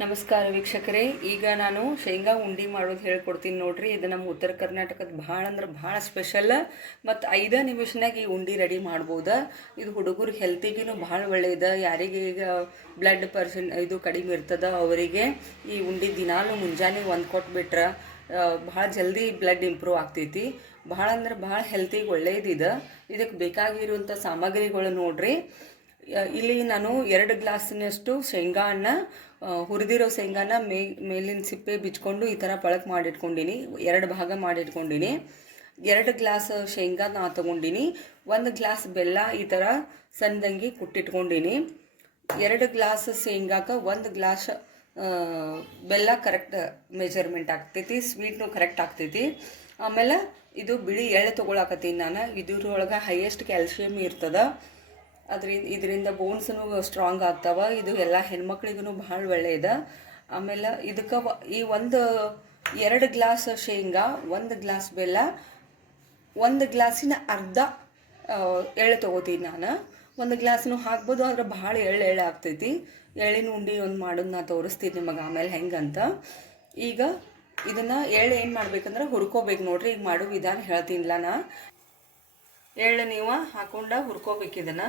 ನಮಸ್ಕಾರ ವೀಕ್ಷಕರೇ. ಈಗ ನಾನು ಶೇಂಗಾ ಉಂಡೆ ಮಾಡೋದು ಹೇಳ್ಕೊಡ್ತೀನಿ ನೋಡ್ರಿ. ಇದು ನಮ್ಮ ಉತ್ತರ ಕರ್ನಾಟಕದ ಭಾಳ ಅಂದ್ರೆ ಭಾಳ ಸ್ಪೆಷಲ್. ಮತ್ತು ಐದು ನಿಮಿಷನಾಗ ಈ ಉಂಡೆ ರೆಡಿ ಮಾಡ್ಬೋದು. ಇದು ಹುಡುಗರು ಹೆಲ್ತಿಗೂ ಭಾಳ ಒಳ್ಳೆಯದು ಯಾರಿಗೆ ಈಗ ಬ್ಲಡ್ ಪರ್ಸೆಂಟ್ ಇದು ಕಡಿಮೆ ಇರ್ತದ ಅವರಿಗೆ ಈ ಉಂಡೆ ದಿನಾಲು ಮುಂಜಾನೆ ಒಂದು ಕೊಟ್ಬಿಟ್ರೆ ಭಾಳ ಜಲ್ದಿ ಬ್ಲಡ್ ಇಂಪ್ರೂವ್ ಆಗ್ತೈತಿ. ಭಾಳ ಅಂದ್ರೆ ಭಾಳ ಹೆಲ್ತಿಗೆ ಒಳ್ಳೆಯದಿದೆ ಇದಕ್ಕೆ ಬೇಕಾಗಿರುವಂಥ ಸಾಮಗ್ರಿಗಳು ನೋಡ್ರಿ. ಇಲ್ಲಿ ನಾನು ಎರಡು ಗ್ಲಾಸಿನಷ್ಟು ಶೇಂಗಾ ಹಣ್ಣ ಹುರಿದಿರೋ ಶೇಂಗಾನ ಮೇ, ಮೇಲಿನ ಸಿಪ್ಪೆ ಬಿಚ್ಕೊಂಡು ಈ ಥರ ಪಳಕ್ ಮಾಡಿಟ್ಕೊಂಡಿನಿ. ಎರಡು ಭಾಗ ಮಾಡಿಟ್ಕೊಂಡಿನಿ. ಎರಡು ಗ್ಲಾಸ್ ಶೇಂಗಾ ನಾ ತೊಗೊಂಡಿನಿ. ಒಂದು ಗ್ಲಾಸ್ ಬೆಲ್ಲ ಈ ಥರ ಸಣ್ಣದಂಗಿ ಕುಟ್ಟಿಟ್ಕೊಂಡಿನಿ. ಎರಡು ಗ್ಲಾಸ್ ಶೇಂಗಾಕ ಒಂದು ಗ್ಲಾಸ್ ಬೆಲ್ಲ ಕರೆಕ್ಟ್ ಮೆಜರ್ಮೆಂಟ್ ಆಗ್ತೈತಿ, ಸ್ವೀಟ್ನು ಕರೆಕ್ಟ್ ಆಗ್ತೈತಿ. ಆಮೇಲೆ ಇದು ಬಿಳಿ ಎಳ್ಳು ತೊಗೊಳಕತ್ತೀನಿ ನಾನು. ಇದ್ರೊಳಗೆ ಹೈಯೆಸ್ಟ್ ಕ್ಯಾಲ್ಶಿಯಮ್ ಇರ್ತದ. ಅದರಿಂದ ಇದರಿಂದ ಬೋನ್ಸ್ನು ಸ್ಟ್ರಾಂಗ್ ಆಗ್ತಾವ. ಇದು ಎಲ್ಲ ಹೆಣ್ಮಕ್ಳಿಗೂ ಭಾಳ ಒಳ್ಳೆಯದ ಆಮೇಲೆ ಇದಕ್ಕೆ ಈ ಒಂದು ಎರಡು ಗ್ಲಾಸ್ ಶೇಂಗಾ, ಒಂದು ಗ್ಲಾಸ್ ಬೆಲ್ಲ, ಒಂದು ಗ್ಲಾಸಿನ ಅರ್ಧ ಎಳ್ಳು ತೊಗೋತೀನಿ ನಾನು. ಒಂದು ಗ್ಲಾಸ್ನು ಹಾಕ್ಬೋದು, ಆದ್ರೆ ಭಾಳ ಎಳ್ಳು ಎಳ್ಳು ಆಗ್ತೈತಿ. ಎಳ್ಳಿನ ಉಂಡೆ ಒಂದು ಮಾಡೋದು ನಾನು ತೋರಿಸ್ತೀನಿ ನಿಮಗೆ ಆಮೇಲೆ ಹೆಂಗಂತ. ಈಗ ಇದನ್ನು ಎಳ್ಳು ಏನು ಮಾಡ್ಬೇಕಂದ್ರೆ ಹುರ್ಕೋಬೇಕು ನೋಡ್ರಿ. ಈಗ ಮಾಡೋ ವಿಧಾನ ಹೇಳ್ತೀನಿಲ್ಲ ನಾ. ಎಳ್ಳು ನೀವು ಹಾಕೊಂಡ ಹುರ್ಕೋಬೇಕು ಇದನ್ನು.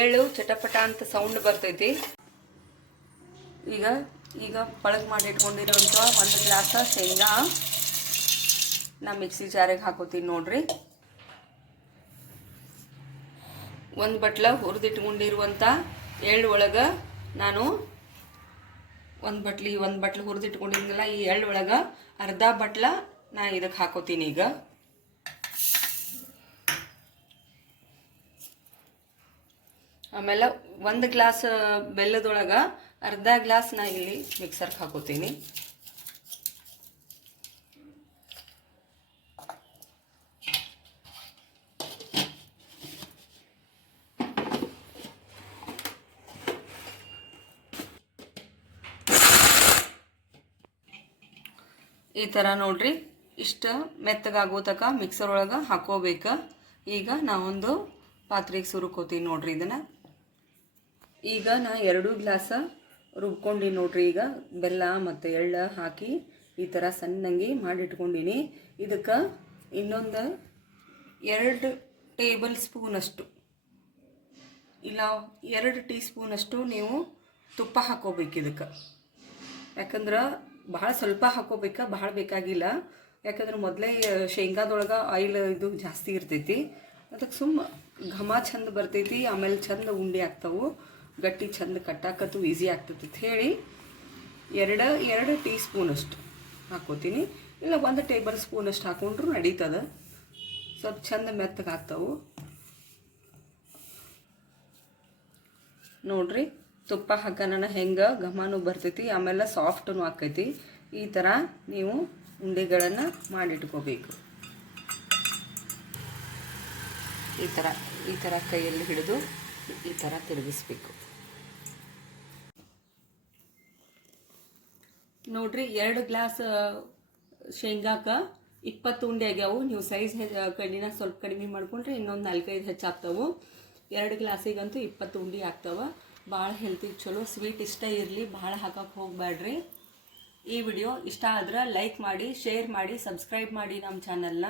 ಎಳ್ಳು ಚಟಪಟ ಅಂತ ಸೌಂಡ್ ಬರ್ತೈತಿ. ಈಗ ಈಗ ಪಳಕ್ ಮಾಡಿ ಇಟ್ಕೊಂಡಿರುವಂಥ ಒಂದು ಗ್ಲಾಸ ಶೇಂಗಾ ನಾ ಮಿಕ್ಸಿ ಜಾರಿಗೆ ಹಾಕೋತೀನಿ ನೋಡ್ರಿ. ಒಂದು ಬಟ್ಲ ಹುರಿದಿಟ್ಕೊಂಡಿರುವಂಥ ಎಳ್ಳು ಒಳಗೆ ನಾನು ಒಂದು ಬಟ್ಲಿ, ಒಂದು ಬಟ್ಲು ಹುರಿದಿಟ್ಕೊಂಡಿದ್ನಲ್ಲ, ಈ ಎಳ್ಳು ಒಳಗೆ ಅರ್ಧ ಬಟ್ಲ ನಾ ಇದಕ್ಕೆ ಹಾಕೋತೀನಿ ಈಗ. ಆಮೇಲೆ ಒಂದು ಗ್ಲಾಸ್ ಬೆಲ್ಲದೊಳಗೆ ಅರ್ಧ ಗ್ಲಾಸ್ ನಾ ಇಲ್ಲಿ ಮಿಕ್ಸರ್ಗೆ ಹಾಕೋತೀನಿ. ಈ ಥರ ನೋಡ್ರಿ, ಇಷ್ಟು ಮೆತ್ತಗಾಗೋ ತನಕ ಮಿಕ್ಸರ್ ಒಳಗೆ ಹಾಕೋಬೇಕು. ಈಗ ನಾವೊಂದು ಪಾತ್ರೆಗೆ ಸುರುಕೋತೀನಿ ನೋಡ್ರಿ ಇದನ್ನು. ಈಗ ನಾ ಎರಡು ಗ್ಲಾಸ ರುಬ್ಕೊಂಡಿನಿ ನೋಡ್ರಿ, ಈಗ ಬೆಲ್ಲ ಮತ್ತು ಎಳ್ಳ ಹಾಕಿ ಈ ಥರ ಸಣ್ಣಂಗಿ ಮಾಡಿಟ್ಕೊಂಡಿನಿ. ಇದಕ್ಕೆ ಇನ್ನೊಂದು ಎರಡು ಟೇಬಲ್ ಸ್ಪೂನಷ್ಟು ಇಲ್ಲ ಎರಡು ಟೀ ಸ್ಪೂನಷ್ಟು ನೀವು ತುಪ್ಪ ಹಾಕೋಬೇಕು ಇದಕ್ಕೆ. ಯಾಕಂದ್ರೆ ಭಾಳ ಸ್ವಲ್ಪ ಹಾಕೋಬೇಕಾ ಭಾಳ ಬೇಕಾಗಿಲ್ಲ. ಯಾಕಂದ್ರೆ ಮೊದಲೇ ಶೇಂಗಾದೊಳಗೆ ಆಯಿಲ್ ಇದು ಜಾಸ್ತಿ ಇರ್ತೈತಿ. ಅದಕ್ಕೆ ಸುಮ್ಮ ಘಮ ಚಂದ ಬರ್ತೈತಿ, ಆಮೇಲೆ ಚಂದ ಉಂಡೆ ಆಗ್ತಾವು. ಗಟ್ಟಿ ಚಂದ ಕಟ್ಟಾಕತ್ತು ಈಸಿ ಆಗ್ತೈತಿ ಅಂತ ಹೇಳಿ ಎರಡು ಎರಡು ಟೀ ಸ್ಪೂನಷ್ಟು ಹಾಕೋತೀನಿ. ಇಲ್ಲ, ಒಂದು ಟೇಬಲ್ ಸ್ಪೂನಷ್ಟು ಹಾಕೊಂಡ್ರು ನಡೀತದ. ಸ್ವಲ್ಪ ಚಂದ ಮೆತ್ತಗೆ ಆಗ್ತಾವು. ನೋಡ್ರಿ, ತುಪ್ಪ ಹಾಕೋಣ ಹೆಂಗೆ ಘಮನೂ ಬರ್ತೈತಿ, ಆಮೇಲೆ ಸಾಫ್ಟೂ ಆಕೈತಿ ಈ ಥರ ನೀವು ಉಂಡೆಗಳನ್ನು ಮಾಡಿಟ್ಕೋಬೇಕು. ಈ ಥರ ಈ ಥರ ಕೈಯಲ್ಲಿ ಹಿಡಿದು ಈ ಥರ ತಿರುಗಿಸ್ಬೇಕು. ನೋಡ್ರಿ, ಎರಡು ಗ್ಲಾಸ್ ಶೇಂಗಾಕ ಇಪ್ಪತ್ತು ಉಂಡೆ ಆಗ್ಯಾವು. ನೀವು ಸೈಜ್ ಕಣ್ಣಿನ ಸ್ವಲ್ಪ ಕಡಿಮೆ ಮಾಡ್ಕೊಂಡ್ರೆ ಇನ್ನೊಂದು ನಾಲ್ಕೈದು ಹೆಚ್ಚಾಗ್ತಾವು. ಎರಡು ಗ್ಲಾಸಿಗಂತೂ ಇಪ್ಪತ್ತು ಉಂಡೆ ಆಗ್ತಾವ. ಭಾಳ ಹೆಲ್ತಿಗೆ ಚಲೋ ಸ್ವೀಟ್ ಇಷ್ಟ ಇರಲಿ ಭಾಳ ಹಾಕಕ್ಕೆ ಹೋಗಬೇಡ್ರಿ ಈ ವಿಡಿಯೋ ಇಷ್ಟ ಆದ್ರೆ ಲೈಕ್ ಮಾಡಿ ಶೇರ್ ಮಾಡಿ ಸಬ್ಸ್ಕ್ರೈಬ್ ಮಾಡಿ ನಮ್ಮ ಚಾನಲ್ನ